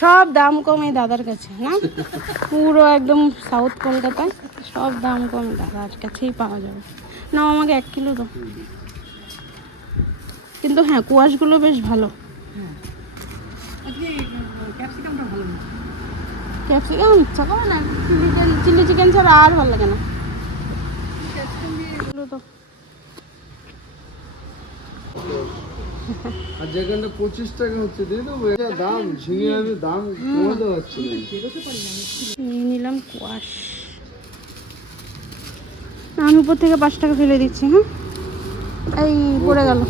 সব দাম কম দাদার কাছে, না? পুরো একদম সাউথ কলকাতায় সব দাম কম দাদার কাছেই পাওয়া যাবে। না আমাকে এক কিলো দাও। কিন্তু হ্যাঁ কুয়াশগুলো বেশ ভালো। ক্যাপসিকাম না, চিলি চিলি চিকেন ছাড়া আর ভালো লাগে না। আর যেখানটা পঁচিশ টাকা হচ্ছে, দিয়ে দেবো। এটা দাম, ঝিঙে আমি দাম কমাতে পারছি নিয়ে নিলাম কোয়াশ আমি উপর থেকে পাঁচ টাকা ফেলে দিচ্ছি হ্যাঁ? এই পড়ে গেল।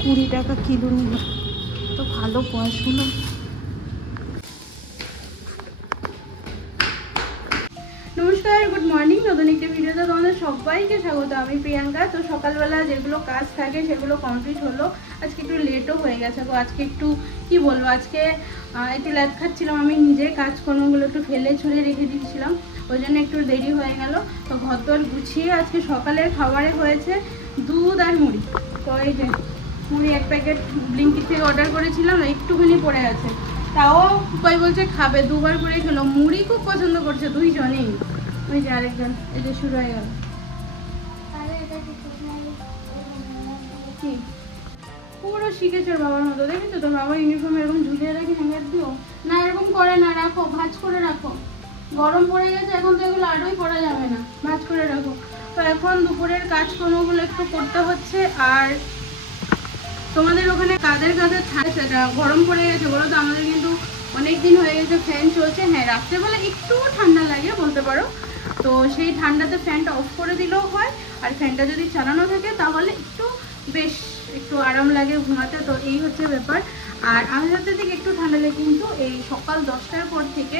কুড়ি টাকা কিলো নিল তো ভালো কোয়াশগুলো মর্নিং নতুন একটি ভিডিওতে তোমাদের সবাইকে স্বাগত। আমি প্রিয়াঙ্কা। তো সকালবেলা যেগুলো কাজ থাকে, সেগুলো কমপ্লিট হলো। আজকে একটু লেটও হয়ে গেছে তো আজকে একটু, কি বলব? আজকে একটু ল্যাদ খাচ্ছিলাম। আমি নিজে কাজকর্মগুলো একটু ফেলে ছুঁড়ে রেখে দিয়েছিলাম। ওই জন্য একটু দেরি হয়ে গেল। তো ঘরদোর গুছিয়ে আজকে সকালের খাবারে হয়েছে দুধ আর মুড়ি। তো এই যে মুড়ি এক প্যাকেট ব্লিঙ্কিট থেকে অর্ডার করেছিলাম একটুখানি পড়ে আছে। তাও উপায় বলছে খাবে। দুবার করে খেলো। মুড়ি খুব পছন্দ করছে দুইজনেই। ওই যে আরেকজন এই যে হয়ে পুরো শিখেছে ওর বাবার মতো। দেখি তো তোর বাবা ইউনিফর্ম এরকম ঝুলিয়ে রাখি হ্যাঙ্গার দিও? না এরকম করে না রাখো ভাঁজ করে রাখো। গরম পড়ে গেছে এখন তো এগুলো আরোই পড়া যাবে না। ভাঁজ করে রাখো। তো এখন দুপুরের কাজকর্মগুলো একটু করতে হচ্ছে আর তোমাদের ওখানে কাদের কাদের থাকে সেটা গরম পড়ে গেছে বলো তো আমাদের কিন্তু অনেক দিন হয়ে গেছে ফ্যান চলছে। হ্যাঁ রাত্রেবেলা একটু ঠান্ডা লাগে বলতে পারো। তো সেই ঠান্ডাতে ফ্যানটা অফ করে দিলেও হয়। আর ফ্যানটা যদি চালানো থাকে তাহলে একটু বেশ একটু আরাম লাগে ঘুমাতে, তো এই হচ্ছে ব্যাপার। আর আমাদের হাতে থেকে একটু ঠান্ডা লাগে, কিন্তু এই সকাল দশটার পর থেকে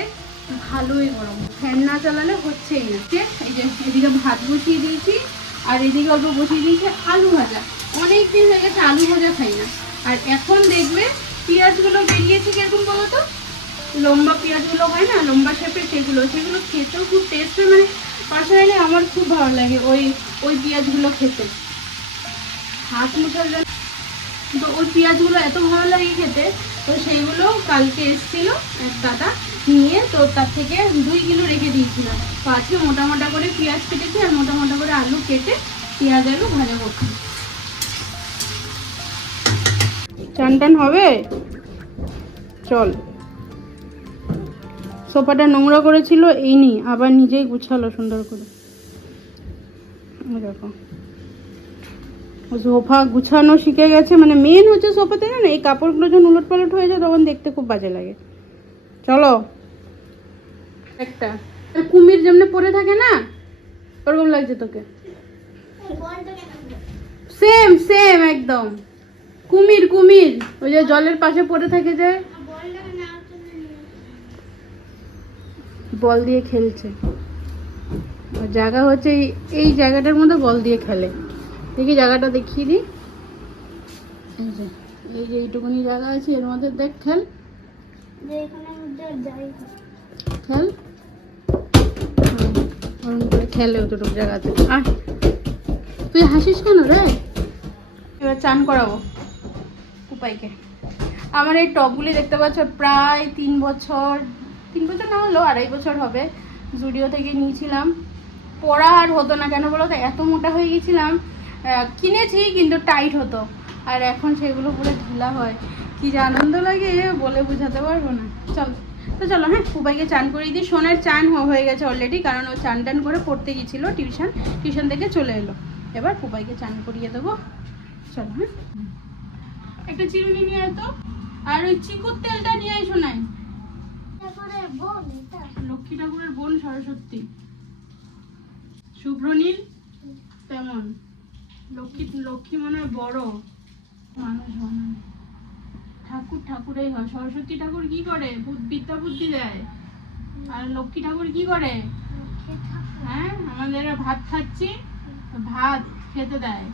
ভালোই গরম। ফ্যান না চালালে হচ্ছেই না। এই যে এদিকে ভাত বসিয়ে দিয়েছি, আর এদিকে অল্প বসিয়ে দিয়েছি আলু ভাজা। অনেক দিন হয়ে গেছে আলু ভাজা খাই না। আর এখন দেখবে পেঁয়াজগুলো বেরিয়েছে কীরকম বলো তো? লম্বা পেঁয়াজগুলো হয় না, লম্বা শেপের সেগুলো সেগুলো খেতেও খুব টেস্ট হয়। মানে পার্সোনালি আমার খুব ভালো লাগে ওই ওই পেঁয়াজগুলো খেতে। হাত মুছার জন্য তো ওই পেঁয়াজগুলো এত ভালো লাগে খেতে, তো সেইগুলো কালকে এসেছিল এক দাদা নিয়ে, তো তার থেকে দুই কিলো রেখে দিয়েছিলাম। তো আজকে মোটা মোটা করে পেঁয়াজ কেটেছি আর মোটা মোটা করে আলু কেটে পেঁয়াজ আলু ভাজা করছি। চান টান হবে? চল। সোফাটা নোংরা করেছিল, এই নি আবার নিজেই গুছালো সুন্দর করে। দেখো। সোফা গুছানো শিখে গেছে মানে মেন হচ্ছে সোফাতে না এই কাপড়গুলো যখন উলট পালট হয়ে যায়, তখন দেখতে খুব বাজে লাগে। চলো। একটা। কুমির যেমনি পরে থাকে না, ওরকম লাগছে তোকে। সেম সেম একদম। কুমির কুমির। ওই যে জলের পাশে পড়ে থাকে যে বল দিয়ে খেলছে। আর জায়গা হচ্ছে এই- জায়গাটার মধ্যে বল দিয়ে খেলে। দেখি জায়গাটা দেখিয়ে দিই। এই যে এই যে এইটুকুনি জায়গা আছে এর মধ্যে দেখ খেল। খেল। খেলে অতটুকু জায়গাতে। আয়। তুই হাসিস কেন রে? এবার চান করাবো উপায়কে আমার এই টপগুলি দেখতে পাচ্ছ প্রায় তিন বছর তিন বছর না হলেও আড়াই বছর হবে। জুডিও থেকে নিয়েছিলাম। পরা আর হতো না কেন বলো তো? এত মোটা হয়ে গেছিলাম। কিনেছি কিন্তু টাইট হতো। আর এখন সেগুলো পুরো ঢিলা হয়। কি যে আনন্দ লাগে বলে বোঝাতে পারব না। চল, তো চলো হ্যাঁ উপায়কে চান করিয়ে দিই। সোনার চান হয়ে গেছে অলরেডি কারণ ও চান টান করে পড়তে গেছিল টিউশন টিউশন থেকে চলে এলো। এবার পুপাইকে চান করিয়ে দেবো। চলো হ্যাঁ। একটা চিরুনি নিয়ে আয় তো। আর ওই চিকুর তেলটা নিয়ে আয় শোনাই লক্ষ্মী ঠাকুরের বোন সরস্বতী। শুভ্রনীল? তেমন। লক্ষ্মী লক্ষ্মী মনে হয় বড়। মানুষ মনে ঠাকুর ঠাকুরেই হয়। সরস্বতী ঠাকুর কি করে? বিদ্যা বুদ্ধি দেয়। আর লক্ষ্মী ঠাকুর কি করে? হ্যাঁ আমাদের ভাত খাচ্ছি ভাত খেতে দেয়।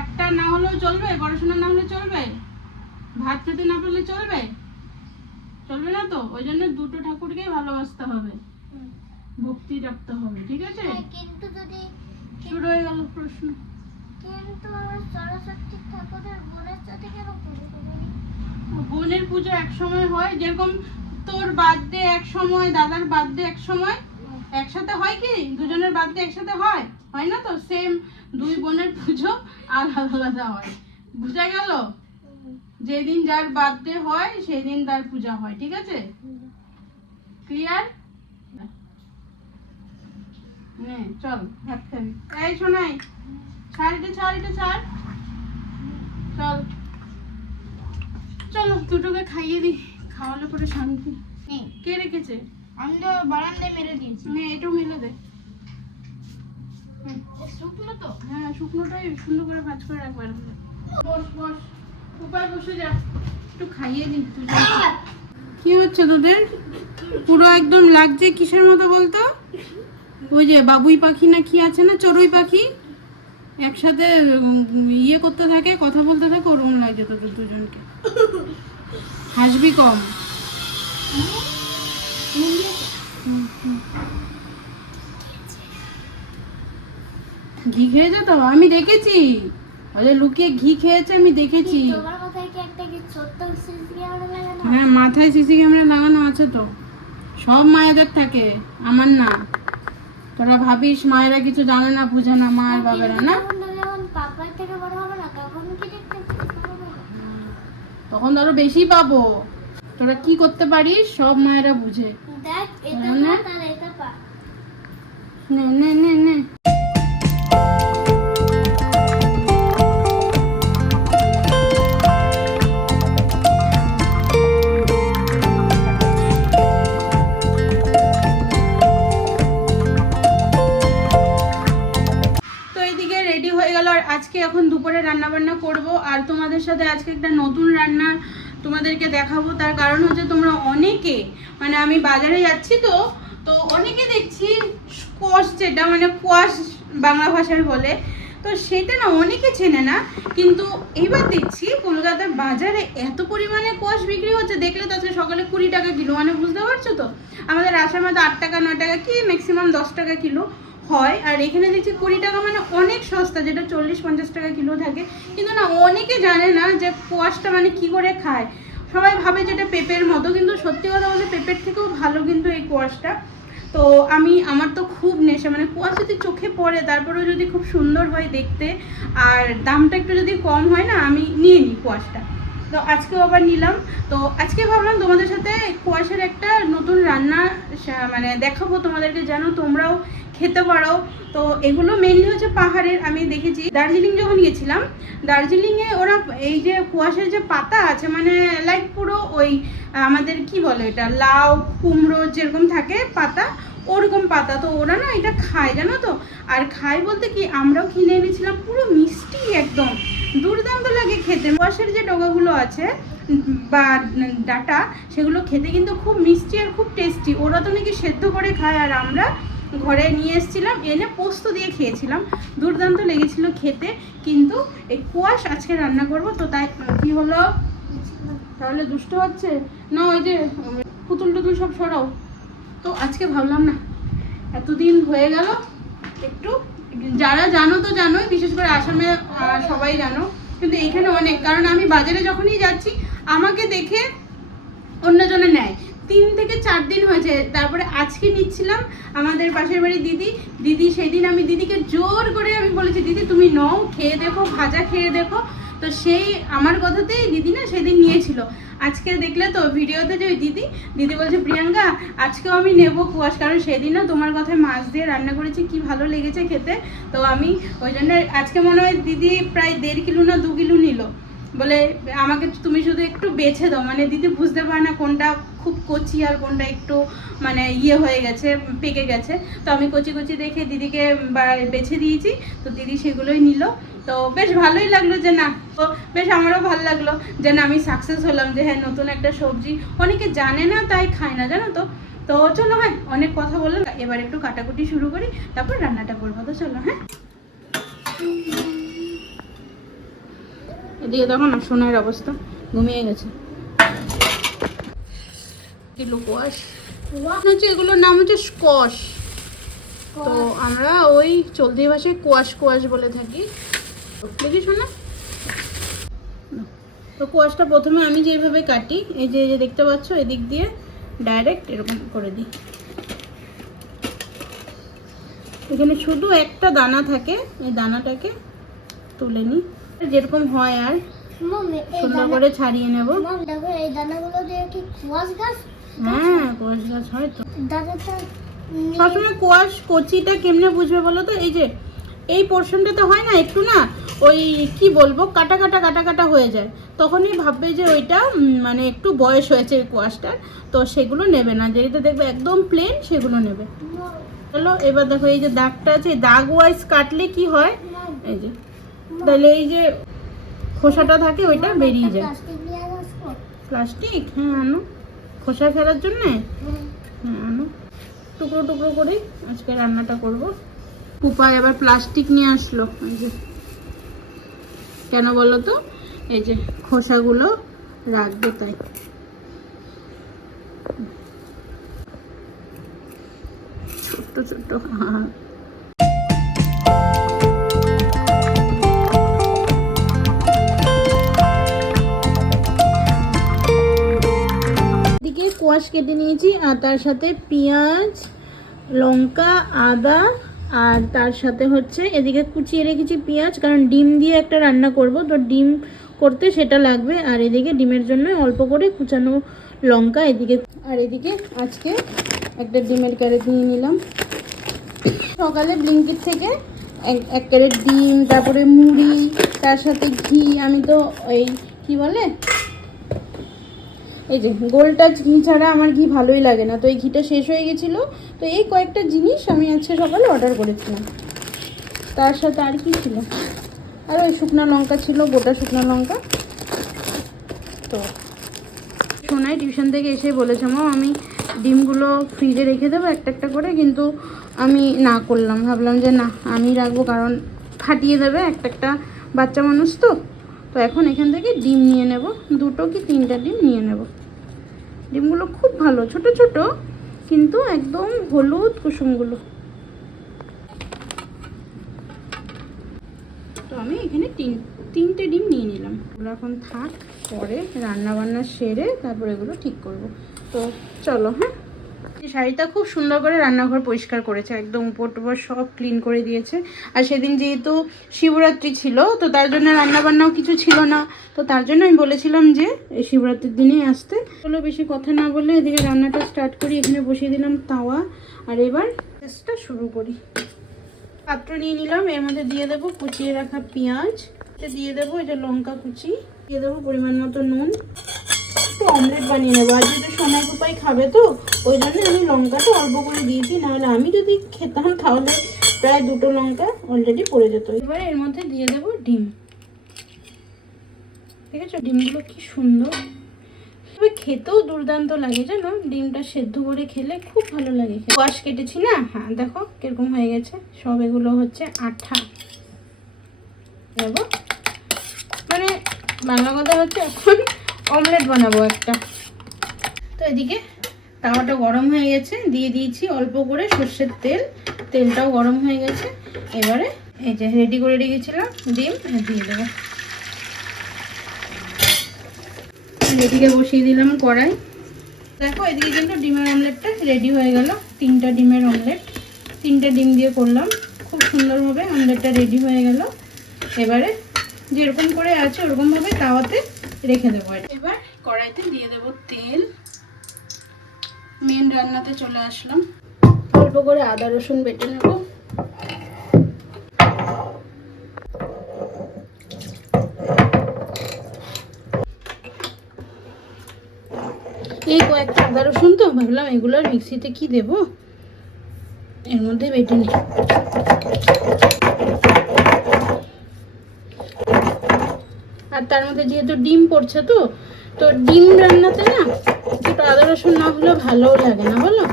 একটা না হলেও চলবে পড়াশোনা না হলে চলবে? ভাত খেতে না পারলে চলবে? চলবে না তো ওই জন্য দুটো ঠাকুরকেই ভালোবাসতে হবে। ভক্তি রাখতে হবে ঠিক আছে? হ্যাঁ, কিন্তু যদি শুরু হয়ে গেল প্রশ্ন। কিন্তু সরস্বতী ঠাকুরের বোনের কেন বোনের পুজো এক সময় হয় যেরকম তোর বার্থডে এক সময় দাদার বার্থডে এক সময় একসাথে হয় কি? দুজনের বার্থডে একসাথে হয় হয় না তো? সেম দুই বোনের পুজো আলাদা আলাদা হয়। বুঝা গেল? যেদিন যার বার্থডে হয় সেই দিন তার পূজা হয় ঠিক আছে? ক্লিয়ার চল ভাত খাবি। এই শোনাই ছাড়। চল। চলো দুটোকে খাইয়ে দি খাওয়ালে পরে শান্তি। কে রেখেছে? আমি তো বারান্দায় মেরে দিয়েছি। এটাও মিলে দে। শুকনো তো। হ্যাঁ শুকনোটাই সুন্দর করে ভাজ করে রাখবার বস বস। উপায় বসে যা একটু খাইয়ে দি কি হচ্ছে তোদের? পুরো একদম লাগছে কিসের মতো বলতো? ওই যে বাবুই পাখি না কি আছে না চড়ুই পাখি? একসাথে ইয়ে করতে থাকে কথা বলতে থাকে ওরকম লাগছে তোদের দুজনকে। হাসবি কম। ঘি খেয়েছে তো? আমি দেখেছি। ওদের লুকিয়ে ঘি খেয়েছে আমি দেখেছি। তোমার মাথায় কি একটা কি ছোট্ট সিসি ক্যামেরা লাগানো হ্যাঁ মাথায় সিসি ক্যামেরা লাগানো আছে তো। সব মায়েদের থাকে আমার না। তোরা ভাবিস মায়েরা কিছু জানে না বুঝে না মায়ের বাবারা না? তখন? ধরো বেশি পাবো। তোরা কি করতে পারিস সব মায়েরা বুঝে। দেখ এটা না, না। না তার এটা পা। নে নে নে নে। দুপুরে রান্না বান্না করব আর তোমাদের সাথে আজকে একটা নতুন রান্না তোমাদেরকে দেখাবো। তার কারণ হচ্ছে তোমরা অনেকে মানে আমি বাজারে যাচ্ছি তো তো অনেকে দেখছি স্কোয়াশ যেটা মানে কোয়াশ বাংলা ভাষায় বলে, তো সেটা না অনেকে চেনে না। কিন্তু এবার দেখছি কলকাতার বাজারে এত পরিমাণে কোয়াশ বিক্রি হচ্ছে। দেখলে তো আজকে সকালে কুড়ি টাকা কিলো মানে বুঝতে পারছ তো? আমাদের আসামে মতো আট টাকা, নয় টাকা কি ম্যাক্সিমাম দশ টাকা কিলো। হয়, আর এখানে দেখছি কুড়ি টাকা মানে অনেক সস্তা, যেটা চল্লিশ পঞ্চাশ টাকা কিলো থাকে। কিন্তু না, অনেকে জানে না যে কোয়াশটা মানে কি করে খায়। সবাই ভাবে যেটা পেঁপের মতো, কিন্তু সত্যি কথা বলতে পেঁপের থেকেও ভালো কিন্তু এই কোয়াশটা। তো আমি, আমার তো খুব নেশা মানে কুয়াশ যদি চোখে পড়ে, তারপরেও যদি খুব সুন্দর হয় দেখতে, আর দামটা একটু যদি কম হয় না, আমি নিয়ে নিই কুয়াশটা। তো আজকেও আবার নিলাম। তো আজকে ভাবলাম তোমাদের সাথে কুয়াশের একটা নতুন রান্না মানে দেখাবো তোমাদেরকে যেন তোমরাও খেতে পারো। তো এগুলো মেনলি হচ্ছে পাহাড়ের, আমি দেখেছি। দার্জিলিং যখন গেছিলাম, দার্জিলিংয়ে ওরা এই যে কুয়াশের যে পাতা আছে মানে লাইক পুরো ওই, আমাদের কি বলে এটা, লাউ, কুমড়ো যেরকম থাকে পাতা, ওরকম পাতা। তো ওরা না এটা খায়, জানো তো? আর খায় বলতে কি, আমরাও কিনে এনেছিলাম, পুরো মিষ্টি একদম। দুর্দান্ত লাগে খেতে। কুয়াশের যে ডগাগুলো আছে, বা ডাটা, সেগুলো খেতে কিন্তু খুব মিষ্টি আর খুব টেস্টি ওরা তো নাকি সেদ্ধ করে খায়, আর আমরা ঘরে নিয়ে এসেছিলাম, এনে পোস্ত দিয়ে খেয়েছিলাম। দুর্দান্ত লেগেছিল খেতে, কিন্তু এই কুয়াশ আজকে রান্না করব, তো তাই কি হলো? তাহলে দুষ্ট হচ্ছে? না, ওই যে পুতুল টুতুল সব সরাও। তো আজকে ভাবলাম না, এতদিন হয়ে গেল, একটু, যারা জানো তো জানোই, বিশেষ করে আসামে সবাই জানো, কিন্তু এখানে অনেক। কারণ আমি বাজারে যখনই যাচ্ছি, আমাকে দেখে অন্যজনে নেয়। তিন থেকে চার দিন হয়েছে। তারপরে আজকে নিচ্ছিলাম আমাদের পাশের বাড়ি দিদি। দিদি সেদিন আমি দিদিকে জোর করে আমি বলেছি, দিদি, তুমি নও, খেয়ে দেখো, ভাজা খেয়ে দেখো। তো সেই, আমার কথাতেই দিদি না সেদিন নিয়েছিল। আজকে দেখলে তো ভিডিওতে যে ওই দিদি দিদি বলছে, প্রিয়াঙ্কা, আজকেও আমি নেব কুয়াশ, কারণ সেদিন না তোমার কথায় মাছ দিয়ে রান্না করেছি, কি ভালো লেগেছে খেতে। তো আমি ওই জন্য আজকে মনে হয় দিদি প্রায় দেড় কিলো না দু কিলো নিল। বলে, আমাকে তুমি শুধু একটু বেছে দাও। মানে দিদি বুঝতে পারে না কোনটা খুব কচি আর কোনটা একটু মানে ইয়ে হয়ে গেছে, পেকে গেছে। তো আমি কচি কচি দেখে দিদিকে বেছে দিয়েছি, তো দিদি সেগুলোই নিল। তো বেশ ভালোই লাগল যে না, তো বেশ আমারও ভালো লাগল যে না আমি সাকসেস হলাম, যে হ্যাঁ নতুন একটা সবজি। অনেকে জানে না, তাই খায় না, জানো তো? তো চলো হ্যাঁ অনেক কথা বললাম। এবার একটু কাটাকুটি শুরু করি, তারপর রান্নাটা করব। তো চলো হ্যাঁ। এদিকে দেখো না, সোনার অবস্থা, ঘুমিয়ে গেছে। কিলো কোয়াশ হচ্ছে এগুলোর নাম হচ্ছে স্কোয়াশ। তো আমরা ওই চলতি ভাষায় কোয়াশ কোয়াশ বলে থাকি। দেখি শোনা? তো কোয়াশটা প্রথমে আমি যেভাবে কাটি এই যে যে দেখতে পাচ্ছ এদিক দিয়ে ডাইরেক্ট এরকম করে দিই। এখানে শুধু একটা দানা থাকে এই দানাটাকে তুলে নিই। যেরকম হয় আর। সুন্দর করে ছাড়িয়ে নেব। এই দানাগুলো দিয়ে কি কুয়াশ গাছ? হ্যাঁ কোয়াশ গাছ হয় তো। সবসময় কোয়াশ কচিটা কেমনে বুঝবে বলো তো? এই যে এই পোর্শনটা তো হয় না একটু না ওই কি বলব কাটা কাটা কাটা কাটা হয়ে যায়। তখনই ভাববে যে ওইটা মানে একটু বয়স হয়েছে ওই কোয়াশটার তো সেগুলো নেবে না। যেটা দেখবে একদম প্লেন সেগুলো নেবে। চলো এবার দেখো এই যে দাগটা আছে দাগ ওয়াইজ কাটলে কি হয়? এই যে তাহলে এই যে খোসাটা থাকে ওইটা বেরিয়ে যায়। Plastic plastic? হ্যাঁ আনো। খোসা ফেলার জন্যে? হ্যাঁ টুকরো টুকরো করে আজকে রান্নাটা করব। পুপায় আবার প্লাস্টিক নিয়ে আসলো এই যে। কেন বলো তো? এই যে খোসাগুলো রাখবে তাই। ছোট্ট ছোট্ট কোয়াশ কেটে নিয়েছি, আর তার সাথে পেঁয়াজ, লঙ্কা, আদা, আর তার সাথে হচ্ছে এদিকে কুচিয়ে রেখেছি পেঁয়াজ, কারণ ডিম দিয়ে একটা রান্না করব, তো ডিম করতে সেটা লাগবে, আর এদিকে ডিমের জন্য অল্প করে কুচানো লঙ্কা এদিকে। আর এদিকে আজকে একটা ডিমের ক্যারেট নিয়ে নিলাম। সকালে ব্লিঙ্কিট থেকে এক ক্যারেট ডিম, তারপরে মুড়ি, তার সাথে ঘি, আমি তো ওই, কি বলে? এই যে গোলটা ছাড়া আমার ঘি ভালোই লাগে না। তো এই ঘিটা শেষ হয়ে গেছিল। তো এই কয়েকটা জিনিস আমি আজকে সকালে অর্ডার করেছিলাম। তার সাথে আর কি ছিল? আর ওই শুকনো লঙ্কা ছিল, গোটা শুকনো লঙ্কা। তো সোনাই টিউশন থেকে এসে বলেছে, মা, আমি ডিমগুলো ফ্রিজে রেখে দেবো একটা একটা করে, কিন্তু আমি না করলাম। ভাবলাম যে না, আমি রাখব কারণ ফাটিয়ে দেবে একটা একটা বাচ্চা মানুষ তো। তো এখন এখান থেকে ডিম নিয়ে নেব। দুটো কি তিনটা ডিম নিয়ে নেব? ডিমগুলো খুব ভালো, ছোট ছোট, কিন্তু একদম হলুদ কুসুমগুলো। তো আমি এখানে তিন, তিনটে ডিম নিয়ে নিলাম। ওগুলো এখন থাক, পরে রান্না বান্না সেরে তারপরে এগুলো ঠিক করব। তো চলো হ্যাঁ? শাড়িটা খুব সুন্দর করে রান্নাঘর পরিষ্কার করেছে, একদম উপর টুপর সব ক্লিন করে দিয়েছে। আর সেদিন যেহেতু শিবরাত্রি ছিল, তো তার জন্য রান্নাবান্নাও কিছু ছিল না। তো তার জন্য আমি বলেছিলাম যে, এই শিবরাত্রির দিনেই আসতে। চলো বেশি কথা না বলে এদিকে রান্নাটা স্টার্ট করি, এখানে বসিয়ে দিলাম তাওয়া। আর এবার চেষ্টা শুরু করি। পাত্র নিয়ে নিলাম, এর মধ্যে দিয়ে দেবো কুচিয়ে রাখা পেঁয়াজ। দিয়ে দেবো এটা লঙ্কা কুচি, দিয়ে দেবো পরিমাণ মতো নুন। একটু অমলেট বানিয়ে নেব। আর যেহেতু সোনাই কুপাই খাবে তো, ওই জন্য আমি লঙ্কাটা অল্প করে দিয়েছি, নাহলে আমি যদি খেতাম তাহলে প্রায় দুটো লঙ্কা অলরেডি পড়ে যেত। এবারে এর মধ্যে দিয়ে দেবো ডিম। ঠিক আছে ডিমগুলো কি সুন্দর। তবে খেতেও দুর্দান্ত লাগে, জানো? ডিমটা সেদ্ধ করে খেলে খুব ভালো লাগে কোয়াশ কেটেছি না? হ্যাঁ দেখো কীরকম হয়ে গেছে। সব এগুলো হচ্ছে আঠা। দেবো। মানে বাংলা কথা হচ্ছে এখন অমলেট বানাবো একটা। তো এদিকে তাওয়াটা গরম হয়ে গেছে, দিয়ে দিয়েছি অল্প করে সর্ষের তেল। তেলটাও গরম হয়ে গেছে। এবারে এই যে রেডি করে রেখেছিলাম, ডিম দিয়ে দেবো। এদিকে বসিয়ে দিলাম কড়াই। দেখো, এদিকে কিন্তু ডিমের অমলেটটা রেডি হয়ে গেল। তিনটা ডিমের অমলেট। তিনটা ডিম দিয়ে করলাম। খুব সুন্দরভাবে অমলেটটা রেডি হয়ে গেল। এবারে যেরকম করে আছে, ওরকমভাবে তাওয়াতে রেখে দেবো এবার কড়াইতে দিয়ে দেবো তেল। মেন রান্নাতে চলে আসলাম। অল্প করে আদা রসুন বেটে নেব। এই কয়েকটা আদা রসুন তো ভাবলাম এগুলো মিক্সিতে কি দেব? এর মধ্যে বেটে নিই আর তার মধ্যে যেহেতু ডিম পড়ছে তো তো ডিম রান্নাতে না একটু আদা রসুন না হলে ভালোও লাগে না, বলো?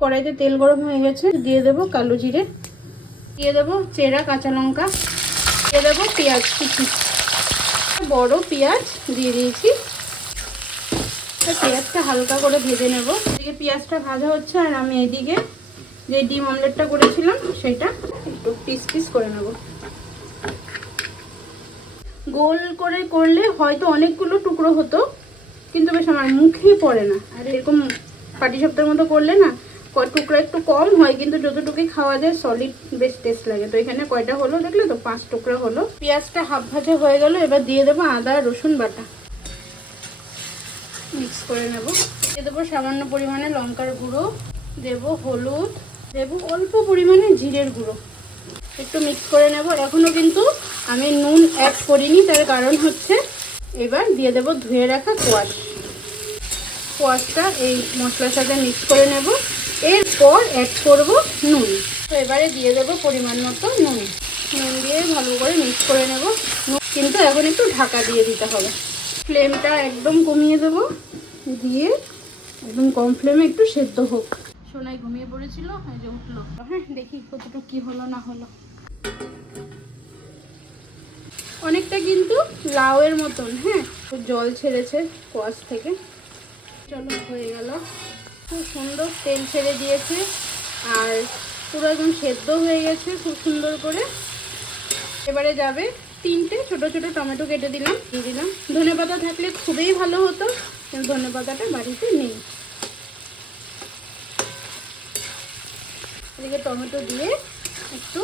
কড়াইতে তেল গরম হয়ে গেছে, দিয়ে দেবো কালো জিরে, দিয়ে দেবো চেরা কাঁচা লঙ্কা, দিয়ে দেবো পেঁয়াজ কুচি। বড় পেঁয়াজ দিয়ে দিয়েছি। পেঁয়াজটা হালকা করে ভেজে নেব। এদিকে পেঁয়াজটা ভাজা হচ্ছে আর আমি এদিকে যে ডিম অমলেটটা করেছিলাম সেটা একটু পিস পিস করে নেব। গোল করে করলে হয়তো অনেকগুলো টুকরো হতো, কিন্তু বেশ আমার মুখেই পড়ে না। আর এরকম পাটি সাপটার মতো করলে না টুকরো একটু কম হয়, কিন্তু যতটুকুই খাওয়া যায় সলিড বেশ টেস্ট লাগে। তো এখানে কয়টা হলো দেখলে তো? পাঁচ টুকরো হলো। পেঁয়াজটা হাফ ভাজা হয়ে গেল, এবার দিয়ে দেবো আদা, রসুন বাটা। মিক্স করে নেব। দিয়ে দেবো সামান্য পরিমাণে লঙ্কার গুঁড়ো, দেব হলুদ, দেব অল্প পরিমাণে জিরের গুঁড়ো। একটু মিক্স করে নেব। এখনও কিন্তু আমি নুন অ্যাড করিনি, তার কারণ হচ্ছে এবার দিয়ে দেব ধুয়ে রাখা কোয়াশ। কোয়াশটা এই মশলার সাথে মিক্স করে নেব। এরপর অ্যাড করব নুন। তো এবারে দিয়ে দেব পরিমাণ মতো নুন। নুন দিয়ে ভালো করে মিক্স করে নেব। কিন্তু এখন একটু ঢাকা দিয়ে দিতে হবে। ফ্লেমটা একদম কমিয়ে দেব। দিয়ে একদম কম ফ্লেমে একটু সেদ্ধ হোক। সোনাই ঘুমিয়ে পড়েছিল যে উঠল। হ্যাঁ দেখি কতটুকু কি হলো, না হলো। অনেকটা কিন্তু লাউয়ের মতন হ্যাঁ। জল ছেড়েছে কোয়াশ থেকে। চলো, হয়ে গেল। খুব সুন্দর তেল ছেড়ে দিয়েছে। আর পুরো একদম সেদ্ধ হয়ে গেছে খুব সুন্দর করে। এবারে যাবে তিনটে ছোট ছোট টমেটো কেটে দিলাম, দিয়ে দিলাম। ধনে পাতা থাকলে খুবই ভালো হতো, কিন্তু ধনে পাতাটা বাড়িতে নেই। এদিকে টমেটো দিয়ে একটু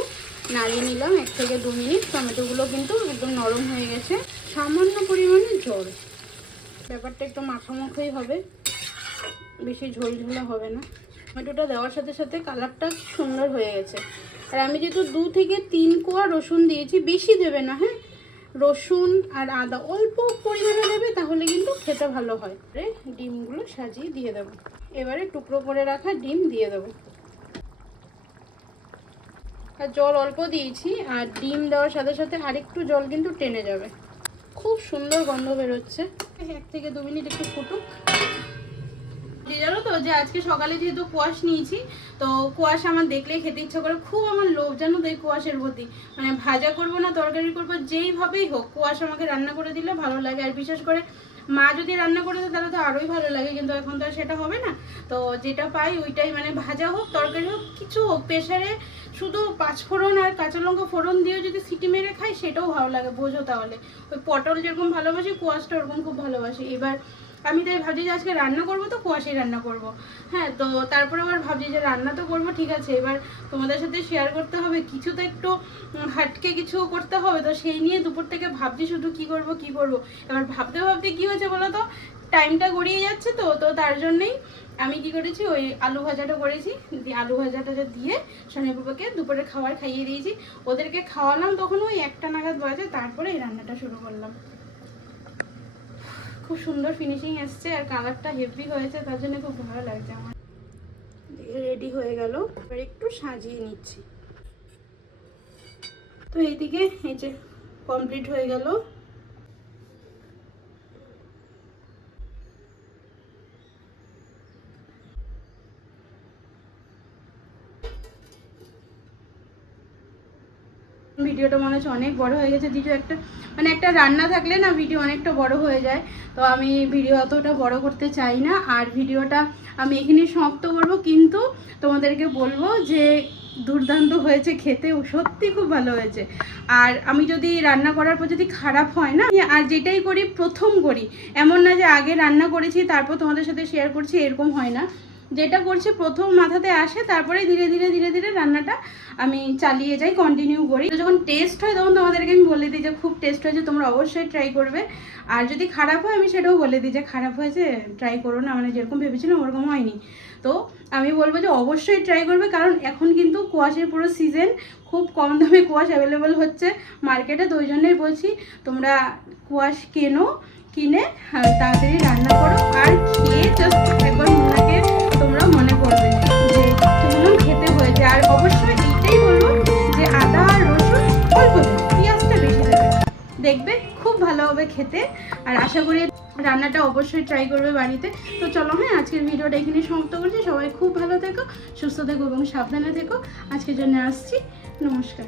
নাড়িয়ে নিলাম, এক থেকে দু মিনিট। টমেটোগুলো কিন্তু একদম নরম হয়ে গেছে, সামান্য পরিমাণে জল ব্যাপারটা একটু মাখামাখাই হবে, বেশি ঝোল ঝোলা হবে না। টমেটোটা দেওয়ার সাথে সাথে কালারটা সুন্দর হয়ে গেছে। আর আমি যেহেতু দু থেকে তিন কোয়া রসুন দিয়েছি, বেশি দেবে না হ্যাঁ? রসুন আর আদা অল্প পরিমাণে দেবে, তাহলে কিন্তু খেতে ভালো হয়। ডিমগুলো সাজিয়ে দিয়ে দেবো। এবারে টুকরো করে রাখা ডিম দিয়ে দেবো। আর জল অল্প দিয়েছি, আর ডিম দেওয়ার সাথে সাথে আরেকটু জল কিন্তু টেনে যাবে। খুব সুন্দর গন্ধ বেরোচ্ছে। এক থেকে দু মিনিট একটু ফুটুক। জানো তো যে আজকে সকালে যেহেতু কোয়াশ নিয়েছি, তো কোয়াশ আমার দেখলেই খেতে ইচ্ছা করে, খুব আমার লোভ জানো তো এই কোয়াশের প্রতি। মানে ভাজা করব না, তরকারি করব, যেইভাবেই হোক, কোয়াশ আমাকে রান্না করে দিলে ভালো লাগে। আর বিশেষ করে মা যদি রান্না করে দেয়, তাহলে তো আরোই ভালো লাগে, কিন্তু এখন তো আর সেটা হবে না। তো যেটা পাই ওইটাই মানে ভাজা হোক, তরকারি হোক, কিছু হোক প্রেশারে শুধু পাঁচ ফোড়ন আর কাঁচা লঙ্কা ফোড়ন দিয়ে যদি সিটি মেরে খাই, সেটাও ভালো লাগে, বোঝো তাহলে। ওই পটল যেরকম ভালোবাসি, কোয়াশটা ওরকম খুব ভালোবাসি। এবার আমি তাই ভাবছি যে আজকে রান্না করব তো কুয়াশাই রান্না করব। হ্যাঁ তো তারপরে আবার ভাবছি যে রান্না তো করব, ঠিক আছে। এবার তোমাদের সাথে শেয়ার করতে হবে। কিছু তো একটু হাটকে কিছু করতে হবে, তো সেই নিয়ে দুপুর থেকে ভাবছি শুধু কি করব কি করব। এবার ভাবতে ভাবতে কি হয়েছে বলো তো? টাইমটা গড়িয়ে যাচ্ছে তো তো তার জন্যই আমি কি করেছি, ওই আলু ভাজাটা করেছি। আলু ভাজাটা দিয়ে সোনিয়া বাবাকে দুপুরে খাবার খাইয়ে দিয়েছি। ওদেরকে খাওয়ালাম, তখন ওই একটা নাগাদ বাজে, তারপরে এই রান্নাটা শুরু করলাম। খুব সুন্দর ফিনিশিং এসছে আর কালারটা হেভি হয়েছে, তার জন্য খুব ভালো লাগছে আমার। রেডি হয়ে গেল। এবার একটু সাজিয়ে নিচ্ছি। তো এইদিকে এই যে কমপ্লিট হয়ে গেল। ভিডিওটা মনে হচ্ছে অনেক বড় হয়ে গেছে। কিছু একটা মানে একটা রান্না থাকলে না ভিডিও অনেকটা বড় হয়ে যায়। তো আমি ভিডিও অতটা বড় করতে চাই না। আর ভিডিওটা আমি এখানে সমাপ্ত করব। কিন্তু তোমাদেরকে বলব যে দুর্দান্ত হয়েছে খেতে। সত্যি খুব ভালো হয়েছে। আর আমি যদি রান্না করার পর যদি খারাপ হয় না আর যেটাই করি, প্রথম করি। এমন না যে আগে রান্না করেছি, তারপর তোমাদের সাথে শেয়ার করছি, এরকম হয় না। যেটা করছি প্রথম মাথাতে আসে, তারপরে ধীরে ধীরে ধীরে ধীরে রান্নাটা আমি চালিয়ে যাই কন্টিনিউ করি। যখন টেস্ট হয় তখন তোমাদেরকে আমি বলে দিই যে, খুব টেস্ট হয়েছে, তোমরা অবশ্যই ট্রাই করবে। আর যদি খারাপ হয় আমি সেটাও বলে দিই যে, খারাপ হয়েছে ট্রাই করো না মানে যেরকম ভেবেছিলাম ওরকম হয়নি। তো আমি বলব যে, অবশ্যই ট্রাই করবে, কারণ এখন কিন্তু কুয়াশের পুরো সিজন খুব কম দামে কুয়াশ অ্যাভেলেবেল হচ্ছে মার্কেটে তো ওই জন্যই বলছি, তোমরা কুয়াশ কেনো, কিনে আর তাড়াতাড়ি রান্না করো, আর খেয়ে জাস্ট একবার অবশ্যই এটাই বলব যে আদা আর রসুন অল্প পেঁয়াজটা বেশি দেবে দেখবে খুব ভালো হবে খেতে। আর আশা করি রান্নাটা অবশ্যই ট্রাই করবে বাড়িতে। তো চলো হ্যাঁ আজকের ভিডিওটা এখানে সমাপ্ত করছি। সবাই খুব ভালো থেকো, সুস্থ থেকো এবং সাবধানে থেকো। আজকের জন্য আসছি। নমস্কার।